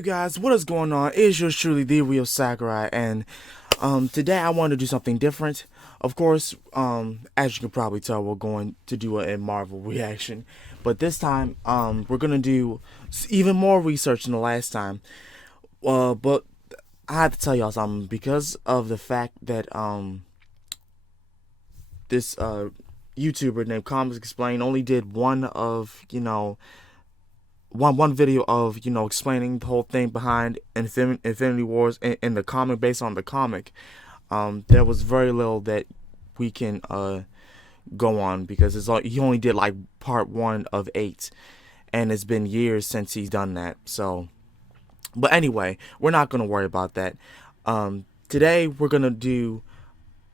Hey guys, what is going on? It is yours truly, the real Sakurai, and today I wanted to do something different. Of course, as you can probably tell, we're going to do a Marvel reaction, but this time, we're gonna do even more research than the last time. But I have to tell y'all something because of the fact that this YouTuber named ComicsExplained only did one of one video of explaining the whole thing behind Infinity Wars in the comic, based on the comic. There was very little that we can go on because he only did like part 1 of 8, and it's been years since he's done that. So, but anyway, we're not gonna worry about that. Today we're gonna do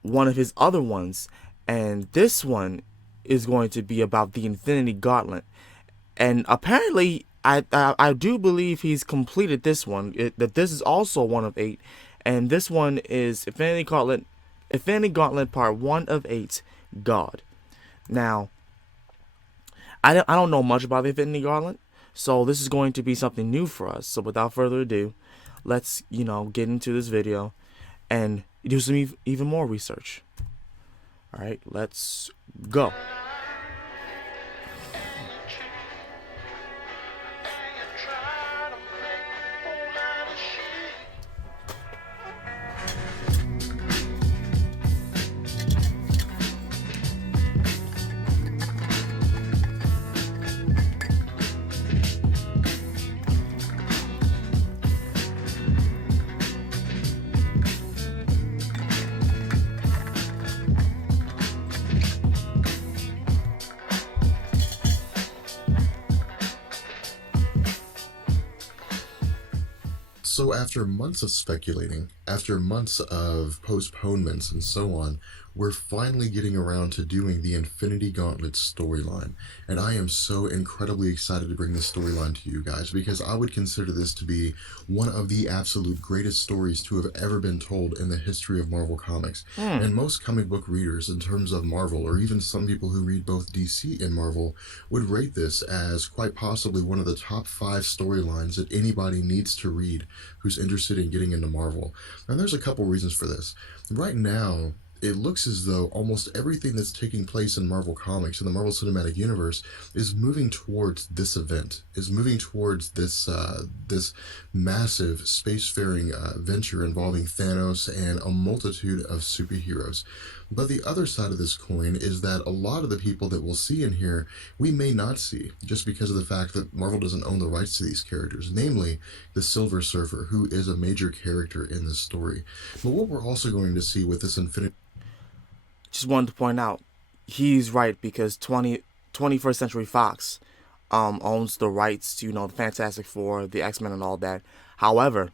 one of his other ones, and this one is going to be about the Infinity Gauntlet. And apparently, I do believe he's completed this one. That this is also one of 8, and this one is Infinity Gauntlet Part 1 of 8, God. Now, I don't know much about the Infinity Gauntlet, so this is going to be something new for us. So without further ado, let's get into this video and do some even more research. All right, let's go. So after months of speculating, after months of postponements and so on, we're finally getting around to doing the Infinity Gauntlet storyline. And I am so incredibly excited to bring this storyline to you guys, because I would consider this to be one of the absolute greatest stories to have ever been told in the history of Marvel Comics. And most comic book readers, in terms of Marvel, or even some people who read both DC and Marvel, would rate this as quite possibly one of the top 5 storylines that anybody needs to read who's interested in getting into Marvel. And there's a couple reasons for this. Right now, it looks as though almost everything that's taking place in Marvel Comics, in the Marvel Cinematic Universe, is moving towards this event, is moving towards this massive spacefaring venture involving Thanos and a multitude of superheroes. But the other side of this coin is that a lot of the people that we'll see in here, we may not see, just because of the fact that Marvel doesn't own the rights to these characters, namely the Silver Surfer, who is a major character in this story. But what we're also going to see with this Infinity... Just wanted to point out, he's right, because 21st Century Fox owns the rights to, the Fantastic Four, the X-Men, and all that. However,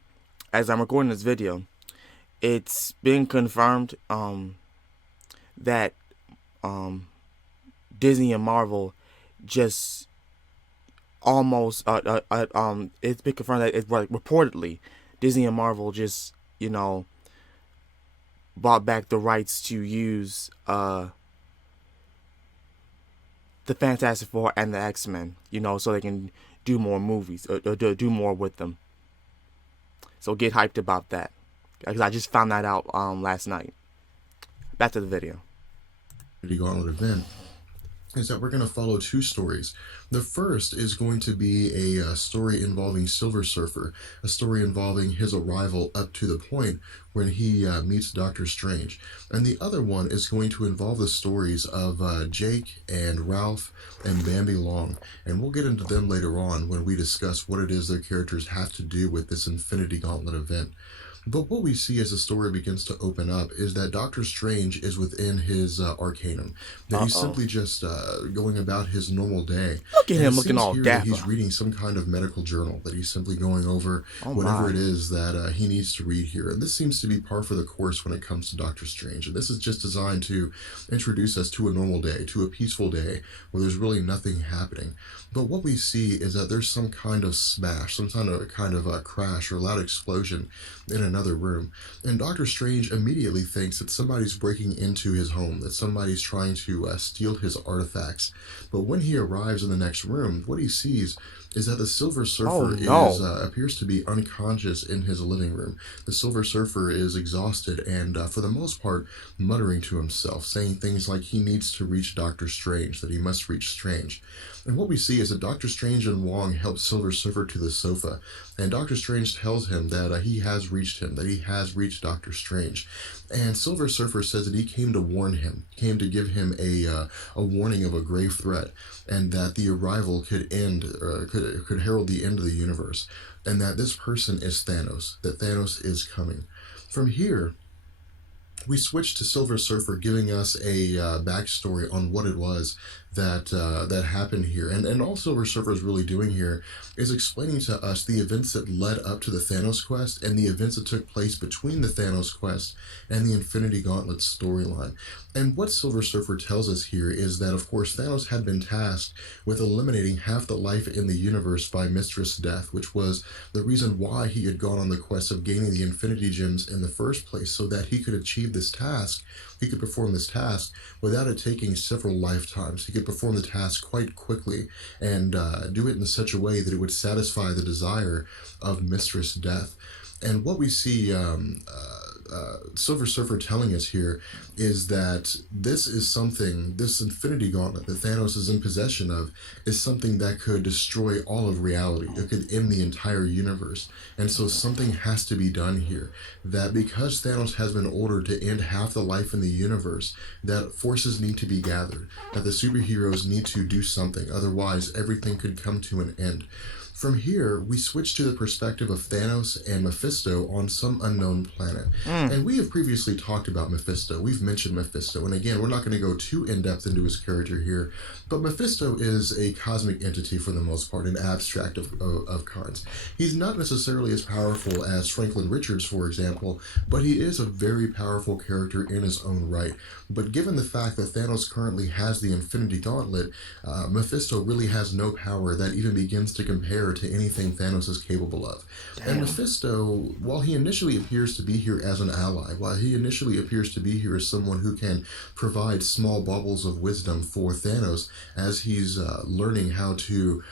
as I'm recording this video, it's been confirmed that Disney and Marvel just almost it's been confirmed that reportedly Disney and Marvel just bought back the rights to use the Fantastic Four and the X-Men, so they can do more movies, or do more with them. So get hyped about that, because I just found that out last night. Back to the video. Gauntlet event is that we're going to follow 2 stories. The first is going to be a story involving Silver Surfer, a story involving his arrival up to the point when he meets Doctor Strange. And the other one is going to involve the stories of Jake and Ralph and Bambi Long. And we'll get into them later on when we discuss what it is their characters have to do with this Infinity Gauntlet event. But what we see as the story begins to open up is that Doctor Strange is within his Arcanum. That he's simply just going about his normal day. Look at him looking all dapper. He's reading some kind of medical journal, that he's simply going over whatever it is that he needs to read here. And this seems to be par for the course when it comes to Doctor Strange. And this is just designed to introduce us to a normal day, to a peaceful day, where there's really nothing happening. But what we see is that there's some kind of smash, some kind of a crash or loud explosion in another room. And Doctor Strange immediately thinks that somebody's breaking into his home, that somebody's trying to steal his artifacts. But when he arrives in the next room, what he sees is that the Silver Oh Surfer is no. appears to be unconscious in his living room. The Silver Surfer is exhausted and, for the most part, muttering to himself, saying things like he needs to reach Doctor Strange, that he must reach Strange. And what we see is that Doctor Strange and Wong help Silver Surfer to the sofa, and Doctor Strange tells him that he has reached him, that he has reached Doctor Strange. And Silver Surfer says that he came to warn him, came to give him a warning of a grave threat, and that the arrival could could herald the end of the universe, and that this person is Thanos, that Thanos is coming. From here, we switched to Silver Surfer giving us a backstory on what it was that happened here, and all Silver Surfer is really doing here is explaining to us the events that led up to the Thanos quest and the events that took place between the Thanos quest and the Infinity Gauntlet storyline. And what Silver Surfer tells us here is that, of course, Thanos had been tasked with eliminating half the life in the universe by Mistress Death, which was the reason why he had gone on the quest of gaining the Infinity Gems in the first place, so that he could achieve this task, he could perform this task without it taking several lifetimes. He could perform the task quite quickly and do it in such a way that it would satisfy the desire of Mistress Death. And what we see Silver Surfer telling us here is that this is something, this Infinity Gauntlet that Thanos is in possession of, is something that could destroy all of reality. It could end the entire universe. And so something has to be done here. That because Thanos has been ordered to end half the life in the universe, that forces need to be gathered, that the superheroes need to do something. Otherwise, everything could come to an end. From here, we switch to the perspective of Thanos and Mephisto on some unknown planet. And we have previously talked about Mephisto. We've mentioned Mephisto. And again, we're not going to go too in-depth into his character here, but Mephisto is a cosmic entity for the most part, an abstract of kinds. He's not necessarily as powerful as Franklin Richards, for example, but he is a very powerful character in his own right. But given the fact that Thanos currently has the Infinity Gauntlet, Mephisto really has no power that even begins to compare to anything Thanos is capable of. Damn. And Mephisto, while he initially appears to be here as an ally, while he initially appears to be here as someone who can provide small baubles of wisdom for Thanos as he's learning how to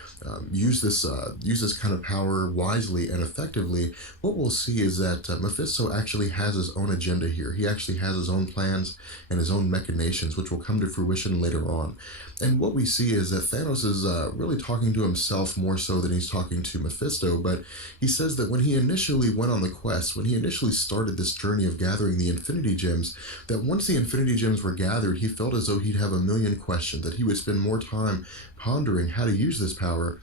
use this kind of power wisely and effectively, what we'll see is that Mephisto actually has his own agenda here. He actually has his own plans and his own machinations, which will come to fruition later on. And what we see is that Thanos is really talking to himself more so than he's talking to Mephisto, but he says that when he initially went on the quest, when he initially started this journey of gathering the Infinity Gems, that once the Infinity Gems were gathered, he felt as though he'd have a million questions, that he would spend more time pondering how to use this power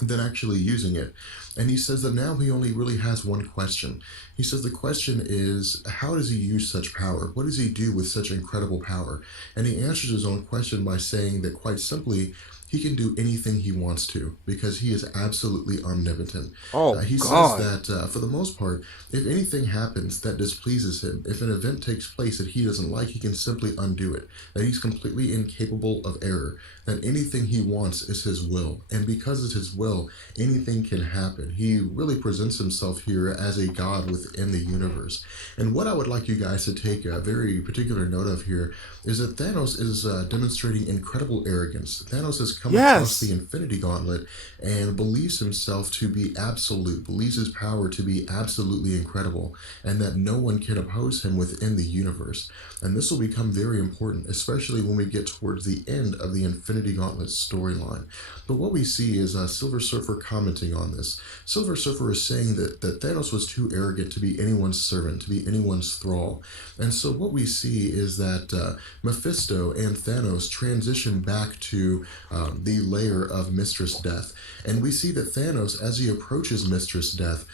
than actually using it. And he says that now he only really has one question. He says the question is, how does he use such power? What does he do with such incredible power? And he answers his own question by saying that, quite simply, he can do anything he wants to because he is absolutely omnipotent. Oh He God. says that, for the most part, if anything happens that displeases him, if an event takes place that he doesn't like, he can simply undo it. That he's completely incapable of error. That anything he wants is his will. And because it's his will, anything can happen. He really presents himself here as a god within the universe. And what I would like you guys to take a very particular note of here is that Thanos is demonstrating incredible arrogance. Thanos has come across the Infinity Gauntlet and believes himself to be absolute, believes his power to be absolutely incredible, and that no one can oppose him within the universe. And this will become very important, especially when we get towards the end of the Infinity Gauntlet storyline. But what we see is Silver Surfer commenting on this. Silver Surfer is saying that Thanos was too arrogant to be anyone's servant, to be anyone's thrall. And so what we see is that Mephisto and Thanos transition back to the lair of Mistress Death. And we see that Thanos, as he approaches Mistress Death,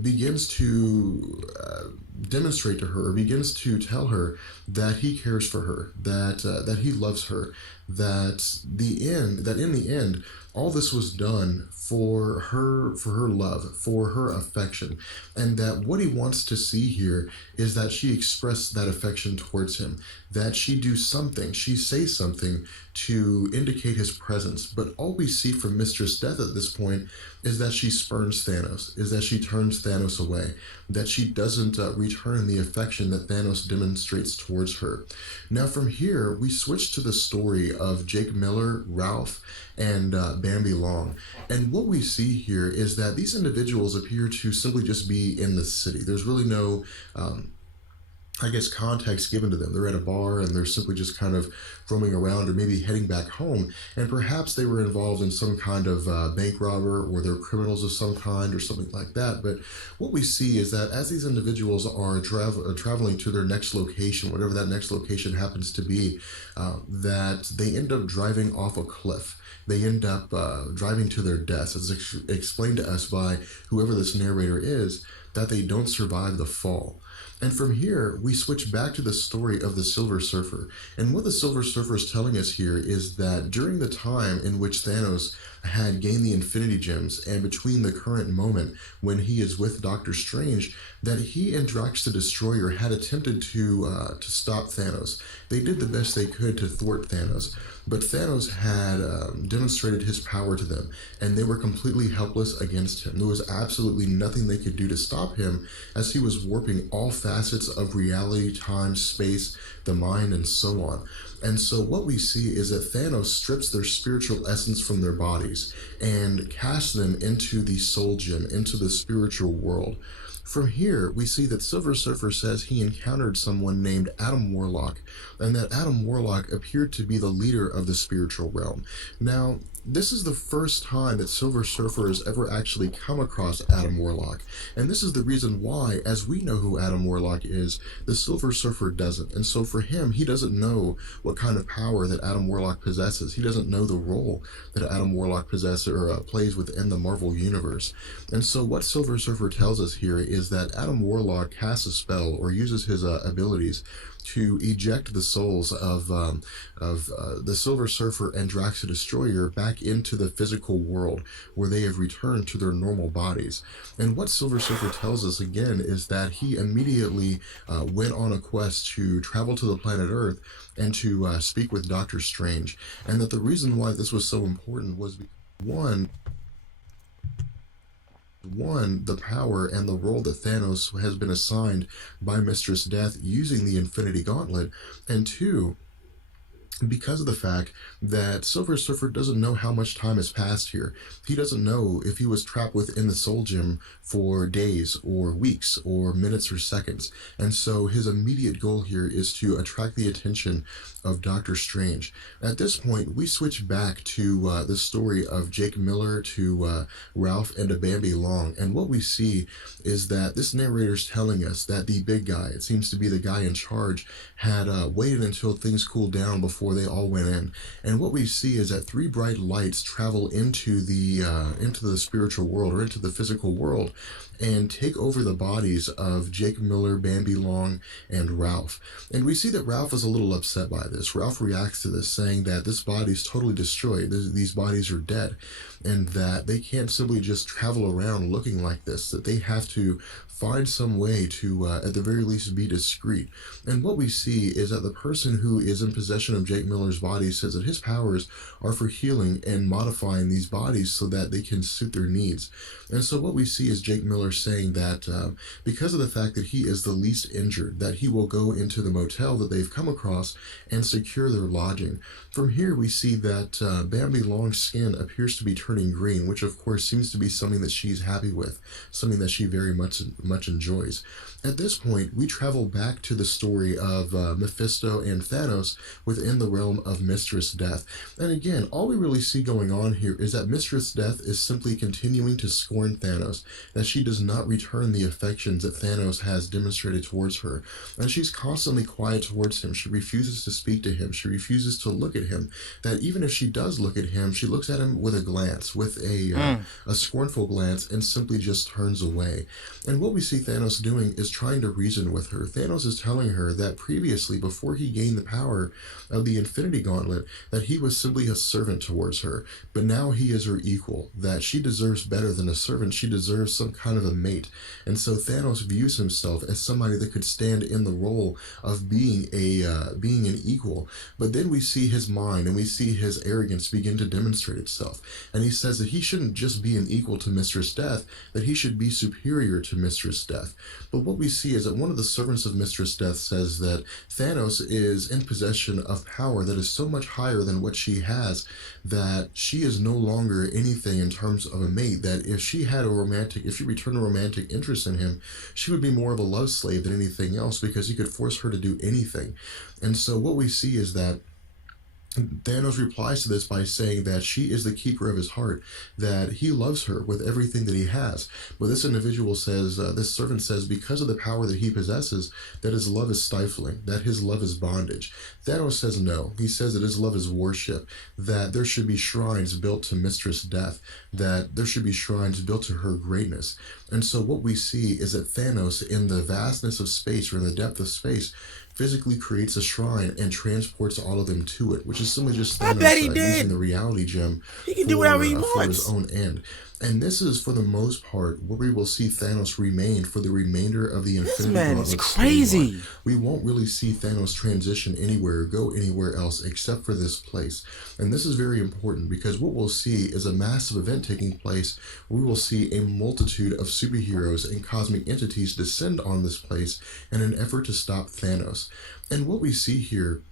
begins to demonstrate to her, or begins to tell her that he cares for her, that he loves her, that in the end, all this was done for her love, for her affection, and that what he wants to see here is that she express that affection towards him, that she do something, she say something to indicate his presence. But all we see from Mistress Death at this point is that she spurns Thanos, is that she turns Thanos away, that she doesn't return the affection that Thanos demonstrates towards her. Now, from here, we switch to the story of Jake Miller, Ralph, and Bambi Long. And what we see here is that these individuals appear to simply just be in the city. There's really no context given to them. They're at a bar and they're simply just kind of roaming around or maybe heading back home. And perhaps they were involved in some kind of bank robber, or they're criminals of some kind or something like that. But what we see is that as these individuals are traveling to their next location, whatever that next location happens to be, that they end up driving off a cliff. They end up driving to their deaths. It's explained to us by whoever this narrator is that they don't survive the fall. And from here, we switch back to the story of the Silver Surfer. And what the Silver Surfer is telling us here is that during the time in which Thanos had gained the Infinity Gems, and between the current moment when he is with Doctor Strange, that he and Drax the Destroyer had attempted to stop Thanos. They did the best they could to thwart Thanos, but Thanos had demonstrated his power to them, and they were completely helpless against him. There was absolutely nothing they could do to stop him, as he was warping all facets of reality, time, space, the mind, and so on. And so what we see is that Thanos strips their spiritual essence from their bodies and casts them into the soul gem, into the spiritual world. From here, we see that Silver Surfer says he encountered someone named Adam Warlock, and that Adam Warlock appeared to be the leader of the spiritual realm. Now, this is the first time that Silver Surfer has ever actually come across Adam Warlock. And this is the reason why, as we know who Adam Warlock is, the Silver Surfer doesn't. And so for him, he doesn't know what kind of power that Adam Warlock possesses. He doesn't know the role that Adam Warlock possesses or plays within the Marvel Universe. And so what Silver Surfer tells us here is that Adam Warlock casts a spell or uses his abilities to eject the souls of the Silver Surfer and Drax the Destroyer back into the physical world, where they have returned to their normal bodies. And what Silver Surfer tells us again is that he immediately went on a quest to travel to the planet Earth and to speak with Doctor Strange. And that the reason why this was so important was because, one, the power and the role that Thanos has been assigned by Mistress Death using the Infinity Gauntlet, and two, because of the fact that Silver Surfer doesn't know how much time has passed here. He doesn't know if he was trapped within the Soul Gem for days or weeks or minutes or seconds. And so his immediate goal here is to attract the attention of Doctor Strange. At this point, we switch back to the story of Jake Miller, to Ralph, and to Bambi Long. And what we see is that this narrator is telling us that the big guy, it seems to be the guy in charge, had waited until things cooled down before they all went in. And what we see is that three bright lights travel into the spiritual world, or into the physical world, and take over the bodies of Jake Miller, Bambi Long, and Ralph. And we see that Ralph is a little upset by this. Ralph reacts to this, saying that this body is totally destroyed. These bodies are dead, and that they can't simply just travel around looking like this, that they have to find some way to, at the very least, be discreet. And what we see is that the person who is in possession of Jake Miller's body says that his powers are for healing and modifying these bodies so that they can suit their needs. And so what we see is Jake Miller saying that because of the fact that he is the least injured, that he will go into the motel that they've come across and secure their lodging. From here, we see that Bambi Long's skin appears to be turning green, which of course seems to be something that she's happy with, something that she very much enjoys. At this point, we travel back to the story of Mephisto and Thanos within the realm of Mistress Death. And again, all we really see going on here is that Mistress Death is simply continuing to scorn Thanos, that she does not return the affections that Thanos has demonstrated towards her. And she's constantly quiet towards him. She refuses to speak to him. She refuses to look at him. That even if she does look at him, she looks at him with a glance, with a scornful glance, and simply just turns away. And what we see Thanos doing is trying to reason with her. Thanos is telling her that previously, before he gained the power of the Infinity Gauntlet, that he was simply a servant towards her, but now he is her equal, that she deserves better than a servant. She deserves some kind of a mate. And so Thanos views himself as somebody that could stand in the role of being an equal. But then we see his mind and we see his arrogance begin to demonstrate itself. And he says that he shouldn't just be an equal to Mistress Death, that he should be superior to Mistress Death. But what we see is that one of the servants of Mistress Death says that Thanos is in possession of power that is so much higher than what she has, that she is no longer anything in terms of a mate, that if she returned a romantic interest in him, she would be more of a love slave than anything else, because he could force her to do anything. And so what we see is that Thanos replies to this by saying that she is the keeper of his heart, that he loves her with everything that he has. But this individual says, this servant says, because of the power that he possesses, that his love is stifling, that his love is bondage. Thanos says no. He says that his love is worship, that there should be shrines built to Mistress Death, that there should be shrines built to her greatness. And so what we see is that Thanos, in the vastness of space, or in the depth of space, physically creates a shrine and transports all of them to it, which is simply just Thanos using the reality gem He can do whatever he wants for his own end. And this is, for the most part, where we will see Thanos remain for the remainder of the Infinity Gauntlet. This man is crazy. We won't really see Thanos transition anywhere or go anywhere else except for this place. And this is very important, because what we'll see is a massive event taking place. We will see a multitude of superheroes and cosmic entities descend on this place in an effort to stop Thanos. And what we see here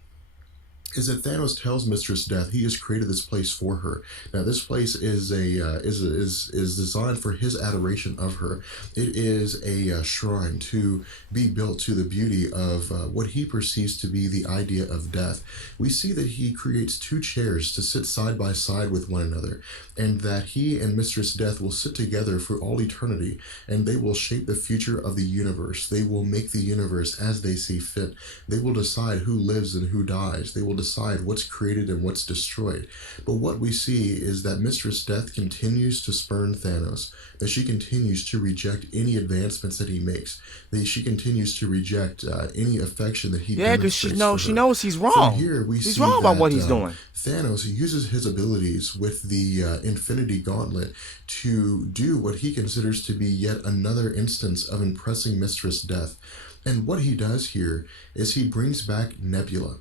is that Thanos tells Mistress Death he has created this place for her. Now, this place is designed for his adoration of her. It is a shrine to be built to the beauty of what he perceives to be the idea of death. We see that he creates two chairs to sit side by side with one another, and that he and Mistress Death will sit together for all eternity, and they will shape the future of the universe. They will make the universe as they see fit. They will decide who lives and who dies. They will decide what's created and what's destroyed. But what we see is that Mistress Death continues to spurn Thanos, that she continues to reject any advancements that he makes, that she continues to reject any affection that he demonstrates. Yeah, because she knows he's wrong. He's wrong about what he's doing. Thanos uses his abilities with the Infinity Gauntlet to do what he considers to be yet another instance of impressing Mistress Death. And what he does here is he brings back Nebula.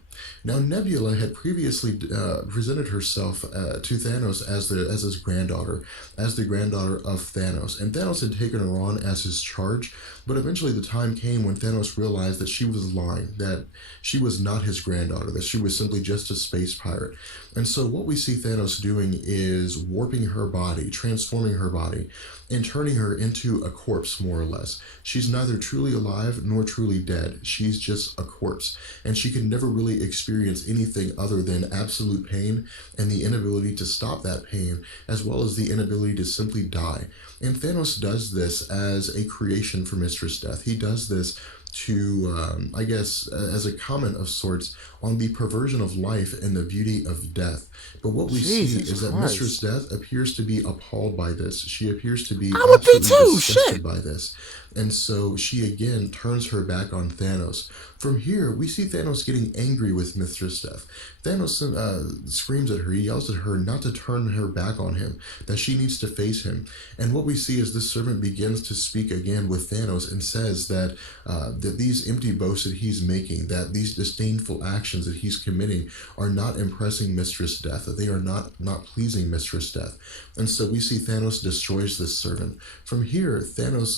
Now, Nebula had previously presented herself to Thanos as his granddaughter, as the granddaughter of Thanos. And Thanos had taken her on as his charge, but eventually the time came when Thanos realized that she was lying, that she was not his granddaughter, that she was simply just a space pirate. And so what we see Thanos doing is warping her body, transforming her body, and turning her into a corpse, more or less. She's neither truly alive nor truly dead. She's just a corpse, and she can never really experience anything other than absolute pain and the inability to stop that pain, as well as the inability to simply die. And Thanos does this as a creation for Mistress Death. He does this to, I guess, as a comment of sorts on the perversion of life and the beauty of death. But what we see is that Mistress Death appears to be appalled by this. She appears to be absolutely disgusted by this. And so she again turns her back on Thanos. From here, we see Thanos getting angry with Mistress Death. Thanos screams at her, he yells at her not to turn her back on him, that she needs to face him. And what we see is this servant begins to speak again with Thanos and says that that these empty boasts that he's making, that these disdainful actions that he's committing are not impressing Mistress Death, that they are not pleasing Mistress Death. And so we see Thanos destroys this servant. From here, Thanos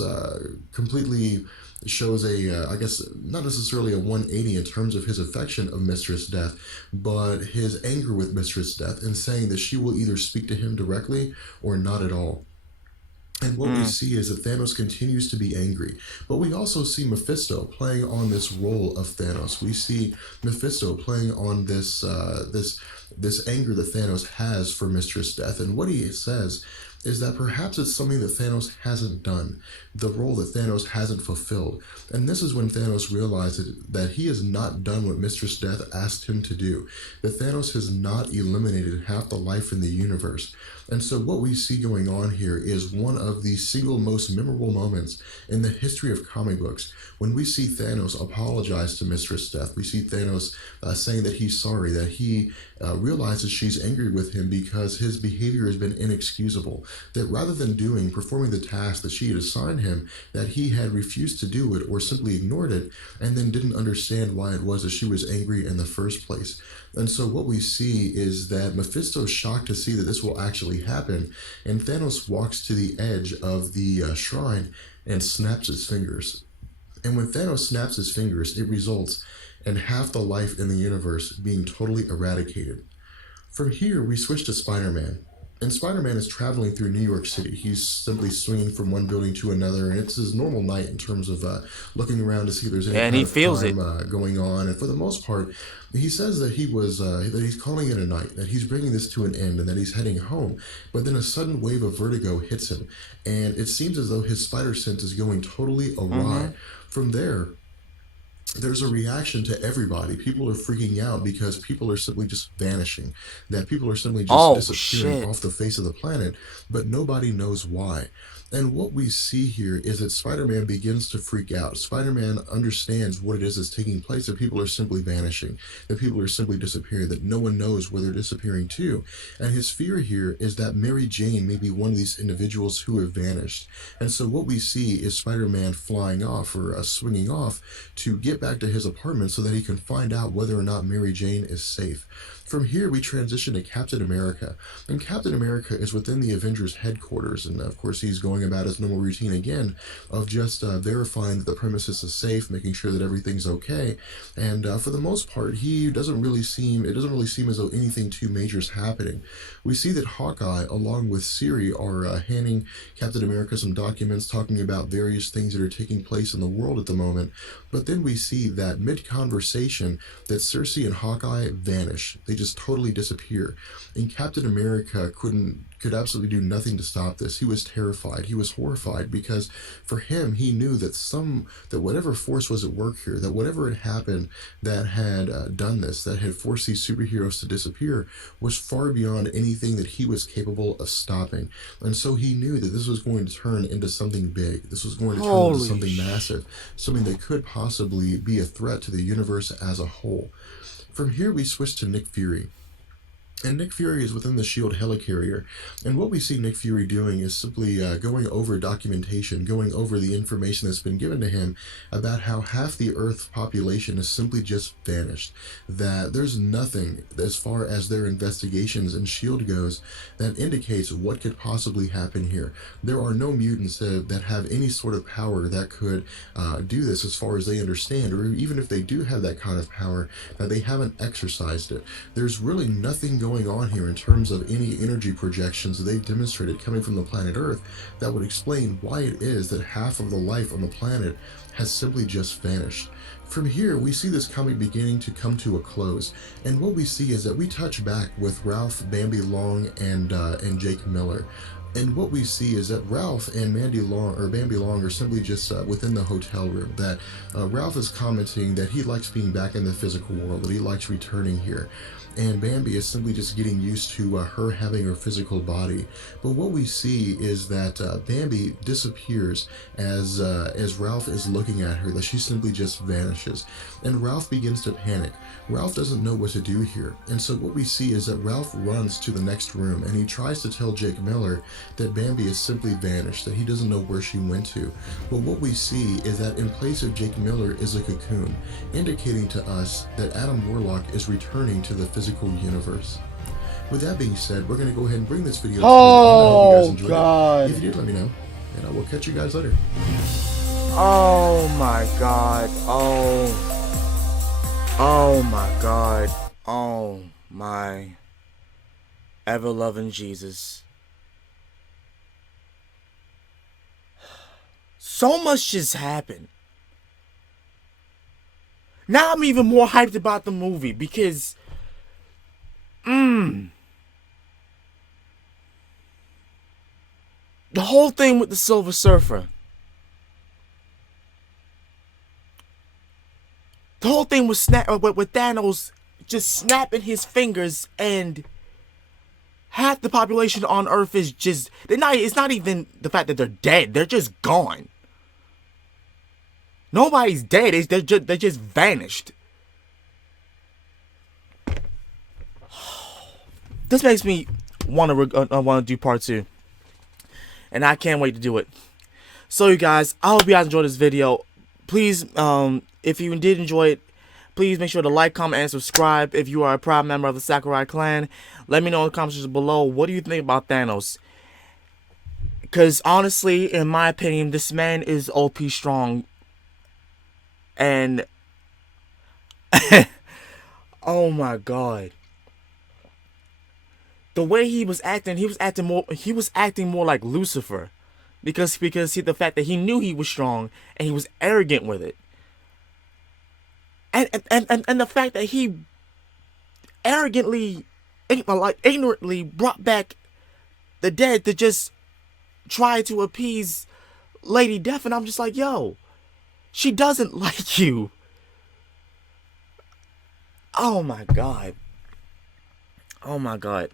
completely shows I guess, not necessarily a 180 in terms of his affection of Mistress Death, but his anger with Mistress Death, and saying that she will either speak to him directly or not at all. And what we see is that Thanos continues to be angry. But we also see Mephisto playing on this role of Thanos. We see Mephisto playing on this anger that Thanos has for Mistress Death. And what he says is that perhaps it's something that Thanos hasn't done, the role that Thanos hasn't fulfilled. And this is when Thanos realizes that he has not done what Mistress Death asked him to do, that Thanos has not eliminated half the life in the universe. And so what we see going on here is one of the single most memorable moments in the history of comic books. When we see Thanos apologize to Mistress Death, we see Thanos saying that he's sorry, that he realizes she's angry with him because his behavior has been inexcusable, that rather than performing the task that she had assigned him, that he had refused to do it or simply ignored it, and then didn't understand why it was that she was angry in the first place. And so what we see is that Mephisto's shocked to see that this will actually happen, and Thanos walks to the edge of the shrine and snaps his fingers. And when Thanos snaps his fingers, it results in half the life in the universe being totally eradicated. From here, we switch to Spider-Man. And Spider-Man is traveling through New York City. He's simply swinging from one building to another, and it's his normal night in terms of looking around to see if there's any And kind he of feels crime it. going on. And for the most part, he says that that he's calling it a night, that he's bringing this to an end, and that he's heading home. But then a sudden wave of vertigo hits him, and it seems as though his spider sense is going totally awry. From there's a reaction to everybody. People are freaking out because people are simply just vanishing, that people are simply just Oh disappearing shit. off the face of the planet, but nobody knows why. And what we see here is that Spider-Man begins to freak out. Spider-Man understands what it is that's taking place, that people are simply vanishing, that people are simply disappearing, that no one knows where they're disappearing to. And his fear here is that Mary Jane may be one of these individuals who have vanished. And so what we see is Spider-Man flying off, or swinging off, to get back to his apartment so that he can find out whether or not Mary Jane is safe. From here, we transition to Captain America. And Captain America is within the Avengers headquarters. And of course, he's going about his normal routine again of just verifying that the premises is safe, making sure that everything's okay. And for the most part, it doesn't really seem as though anything too major is happening. We see that Hawkeye, along with Siri, are handing Captain America some documents talking about various things that are taking place in the world at the moment. But then we see that mid-conversation that Cersei and Hawkeye vanish. They just totally disappear. And Captain America could absolutely do nothing to stop this. He was terrified. He was horrified because for him, he knew that whatever force was at work here, that whatever had happened that had done this, that had forced these superheroes to disappear, was far beyond anything that he was capable of stopping. And so he knew that this was going to turn into something big. This was going to turn into Holy something massive, something that could possibly be a threat to the universe as a whole. From here, we switch to Nick Fury. And Nick Fury is within the S.H.I.E.L.D. helicarrier. And what we see Nick Fury doing is simply going over documentation, going over the information that's been given to him about how half the Earth population has simply just vanished. That there's nothing, as far as their investigations and S.H.I.E.L.D. goes, that indicates what could possibly happen here. There are no mutants that have any sort of power that could do this as far as they understand, or even if they do have that kind of power, that they haven't exercised it. There's really nothing going on here in terms of any energy projections that they've demonstrated coming from the planet Earth that would explain why it is that half of the life on the planet has simply just vanished. From here, we see this comic beginning to come to a close, and what we see is that we touch back with Ralph, Bambi Long, and Jake Miller. And what we see is that Ralph and Bambi Long are simply just within the hotel room. That Ralph is commenting that he likes being back in the physical world, that he likes returning here. And Bambi is simply just getting used to her having her physical body. But what we see is that Bambi disappears as Ralph is looking at her, that she simply just vanishes. And Ralph begins to panic. Ralph doesn't know what to do here. And so what we see is that Ralph runs to the next room, and he tries to tell Jake Miller that Bambi has simply vanished, that he doesn't know where she went to. But what we see is that in place of Jake Miller is a cocoon, indicating to us that Adam Warlock is returning to the physical universe. With that being said, we're going to go ahead and bring this video to an end. I hope you guys enjoyed God. it. If you did, let me know, and I will catch you guys later. Oh my God. Oh my God. Oh my ever-loving Jesus. So much just happened. Now I'm even more hyped about the movie because The whole thing with the Silver Surfer. The whole thing was with Thanos just snapping his fingers, and half the population on Earth is just, it's not even the fact that they're dead, they're just gone. Nobody's dead, they just vanished. This makes me want to do part 2, and I can't wait to do it. So you guys, I hope you guys enjoyed this video. Please, if you did enjoy it, please make sure to like, comment, and subscribe. If you are a proud member of the Sakurai clan, let me know in the comments below, what do you think about Thanos? Because honestly, in my opinion, this man is OP strong. And oh my god, the way he was acting more like Lucifer, because the fact that he knew he was strong and he was arrogant with it, and the fact that he ignorantly brought back the dead to just try to appease Lady Death, and I'm just like, yo, she doesn't like you. Oh my god. Oh my god.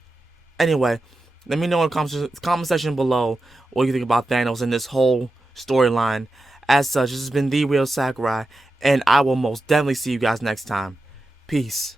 Anyway, let me know in the comment section below what you think about Thanos and this whole storyline. As such, this has been The Real Sakurai, and I will most definitely see you guys next time. Peace.